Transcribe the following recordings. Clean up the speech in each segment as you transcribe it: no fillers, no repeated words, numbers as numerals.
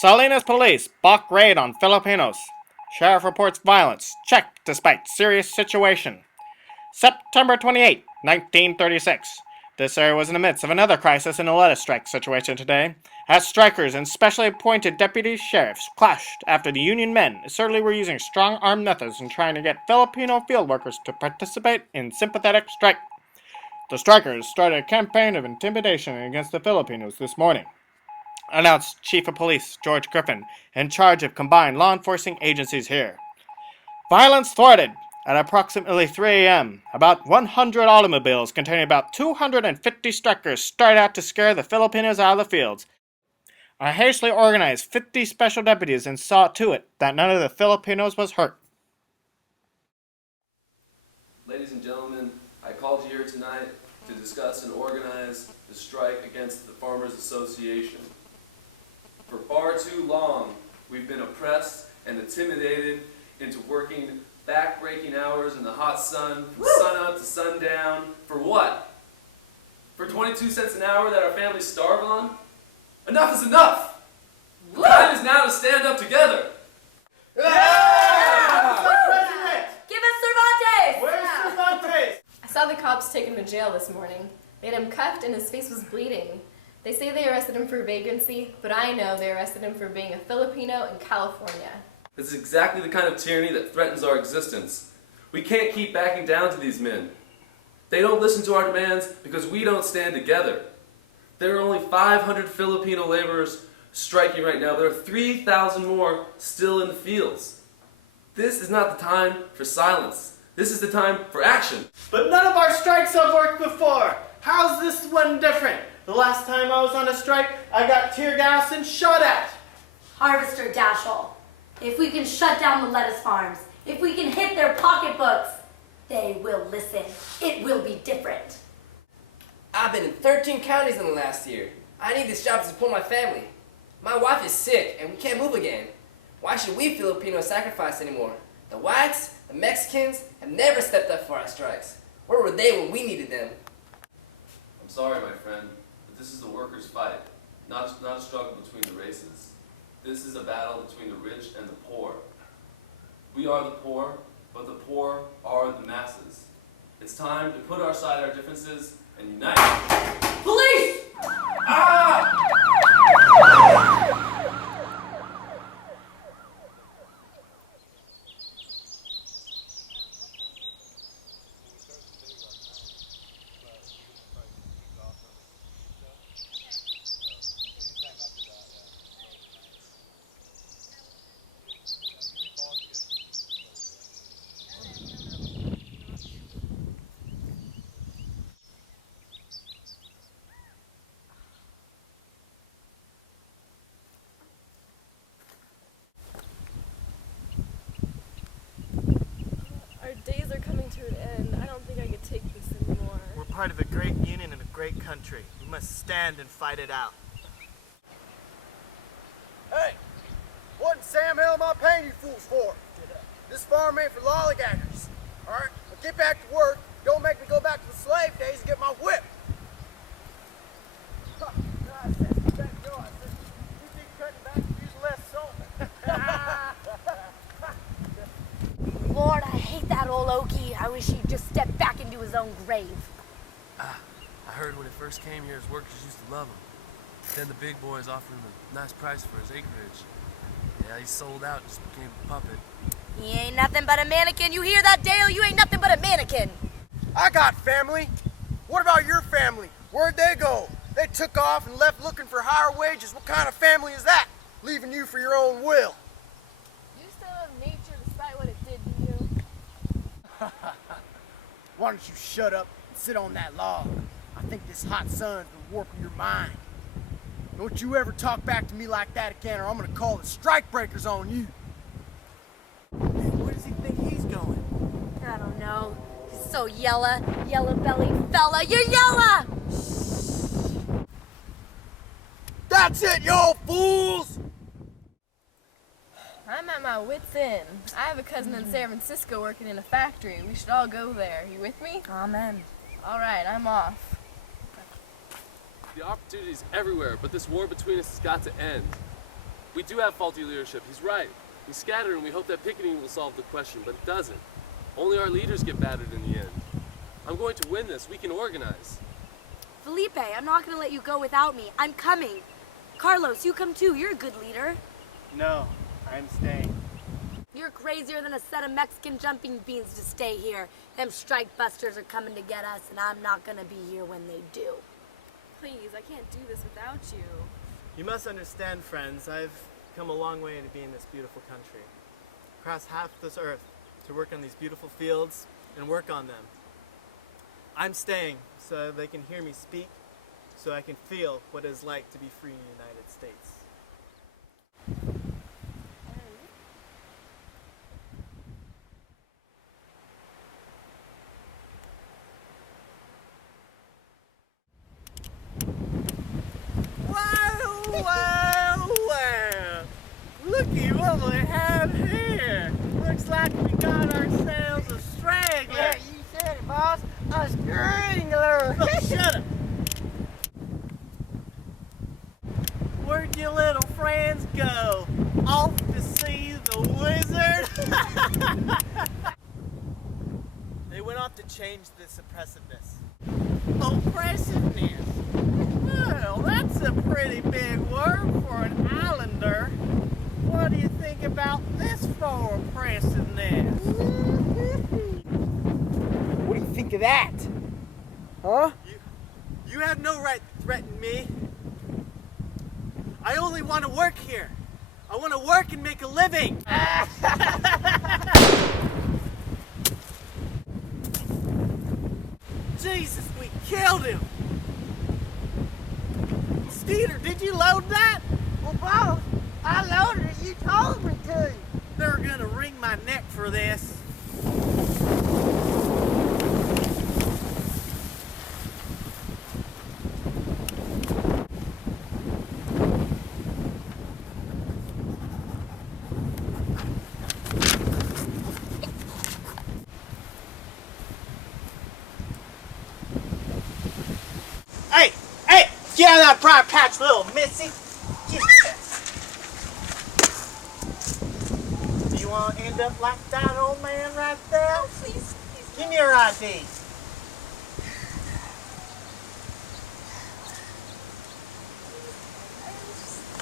Salinas police balk raid on Filipinos. Sheriff reports violence. Check despite serious situation. September 28, 1936. This area was in the midst of another crisis in a lettuce strike situation today, as strikers and specially appointed deputy sheriffs clashed after the Union men assertedly were using strong arm methods in trying to get Filipino field workers to participate in sympathetic strike. The strikers started a campaign of intimidation against the Filipinos this morning, announced Chief of Police George Griffin, in charge of combined law enforcing agencies here. Violence thwarted. At approximately 3 a.m., about 100 automobiles containing about 250 strikers started out to scare the Filipinos out of the fields. I hastily organized 50 special deputies and saw to it that none of the Filipinos was hurt. Ladies and gentlemen, I called you here tonight to discuss and organize the strike against the Farmers Association. For far too long, we've been oppressed and intimidated into working back-breaking hours in the hot sun, from sun-up to sundown. For what? For 22 cents an hour that our families starve on? Enough is enough! The time is now to stand up together! Yeah! Give us Cervantes! Where's Cervantes? I saw the cops take him to jail this morning. They had him cuffed and his face was bleeding. They say they arrested him for vagrancy, but I know they arrested him for being a Filipino in California. This is exactly the kind of tyranny that threatens our existence. We can't keep backing down to these men. They don't listen to our demands because we don't stand together. There are only 500 Filipino laborers striking right now. There are 3,000 more still in the fields. This is not the time for silence. This is the time for action. But none of our strikes have worked before. How's this one different? The last time I was on a strike, I got tear gassed and shot at. Harvester Dashel, if we can shut down the lettuce farms, if we can hit their pocketbooks, they will listen. It will be different. I've been in 13 counties in the last year. I need this job to support my family. My wife is sick and we can't move again. Why should we Filipinos sacrifice anymore? The whites, the Mexicans have never stepped up for our strikes. Where were they when we needed them? I'm sorry, my friend, but this is the workers' fight, not a struggle between the races. This is a battle between the rich and the poor. We are the poor, but the poor are the masses. It's time to put aside our differences and unite. Police! Ah! Our days are coming to an end. I don't think I could take this anymore. We're part of a great union and a great country. We must stand and fight it out. Hey, what in Sam hell am I paying you fools for? This farm ain't for lollygaggers. All right, well, get back to work. Don't make me go back to the slave days and get my whip. Lord, I hate that old Okie. I wish he'd just step back into his own grave. I heard when it first came here, his workers used to love him. Then the big boys offered him a nice price for his acreage. Yeah, he sold out and just became a puppet. He ain't nothing but a mannequin. You hear that, Dale? You ain't nothing but a mannequin. I got family. What about your family? Where'd they go? They took off and left looking for higher wages. What kind of family is that? Leaving you for your own will. You still love nature despite what it did to you. Why don't you shut up and sit on that log? I think this hot sun's been warping your mind. Don't you ever talk back to me like that again, or I'm gonna call the strike breakers on you. Hey, where does he think he's going? I don't know. He's so yellow-bellied fella. You're yellow! That's it, y'all fools! I'm at my wit's end. I have a cousin in San Francisco working in a factory. We should all go there. You with me? Amen. All right, I'm off. The opportunity's everywhere, but this war between us has got to end. We do have faulty leadership. He's right. We scatter and we hope that picketing will solve the question, but it doesn't. Only our leaders get battered in the end. I'm going to win this. We can organize. Felipe, I'm not gonna let you go without me. I'm coming. Carlos, you come too. You're a good leader. No, I'm staying. You're crazier than a set of Mexican jumping beans to stay here. Them strike busters are coming to get us, and I'm not gonna be here when they do. Please, I can't do this without you. You must understand, friends, I've come a long way to be in this beautiful country. Across half this earth to work on these beautiful fields and work on them. I'm staying so they can hear me speak, so I can feel what it's like to be free in the United States. Wow! Looky what we have here! Looks like we got ourselves a straggler! Yeah, you said it, boss. A strangler! Oh, shut up! Where'd your little friends go? Off to see the wizard? They went off to change this oppressiveness. Oppressiveness? Well, that's a pretty big word for an islander. What do you think about this for oppressiveness? What do you think of that? Huh? You have no right to threaten me. I only want to work here. I want to work and make a living. Jesus, we killed him. Skeeter, did you load that? Well, boss, I loaded it. You told me to. They're gonna wring my neck for this. Hey! Get out of that briar patch, little missy! Do you want to end up like that old man right there? Oh, please. Give me your ID.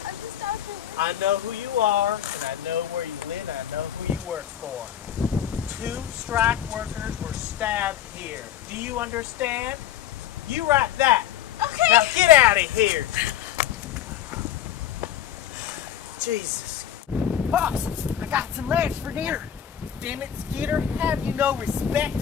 I'm just out for work. I know who you are, and I know where you live, and I know who you work for. 2 strike workers were stabbed here. Do you understand? You write that. Okay. Now get out of here. Jesus. Boss, I got some lunch for dinner. Damn it, Skeeter. Have you no respect?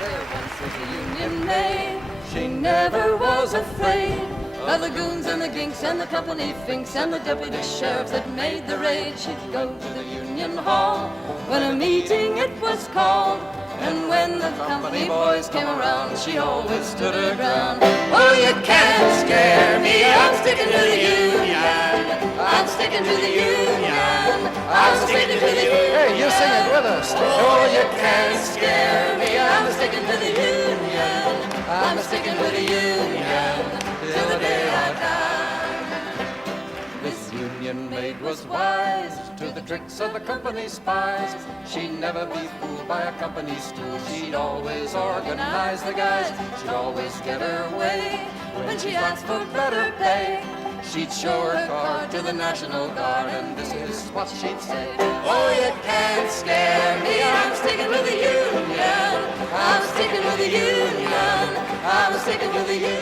There once was a Union maid, she never was afraid of the goons and the ginks and the company finks and the deputy sheriffs that made the raid. She'd go to the Union Hall when a meeting it was called, and when the company boys came around, she always stood her ground. Oh, you can't scare me, I'm sticking to the Union. I'm sticking to the Union. I'm sticking to the Union. Hey, you sing it with us. Oh, you can't scare me, I'm sticking to the Union. I'm sticking with the Union till the day I die. This Union maid was wise to the tricks of the company spies. She'd never be fooled by a company stool. She'd always organize the guys. She'd always get her way when she asked for better pay. She'd show her card to the National Guard, and this is what she'd say. Oh, you can't scare me, I'm sticking with the Union. I'm sticking with the Union. I'm sticking with the Union.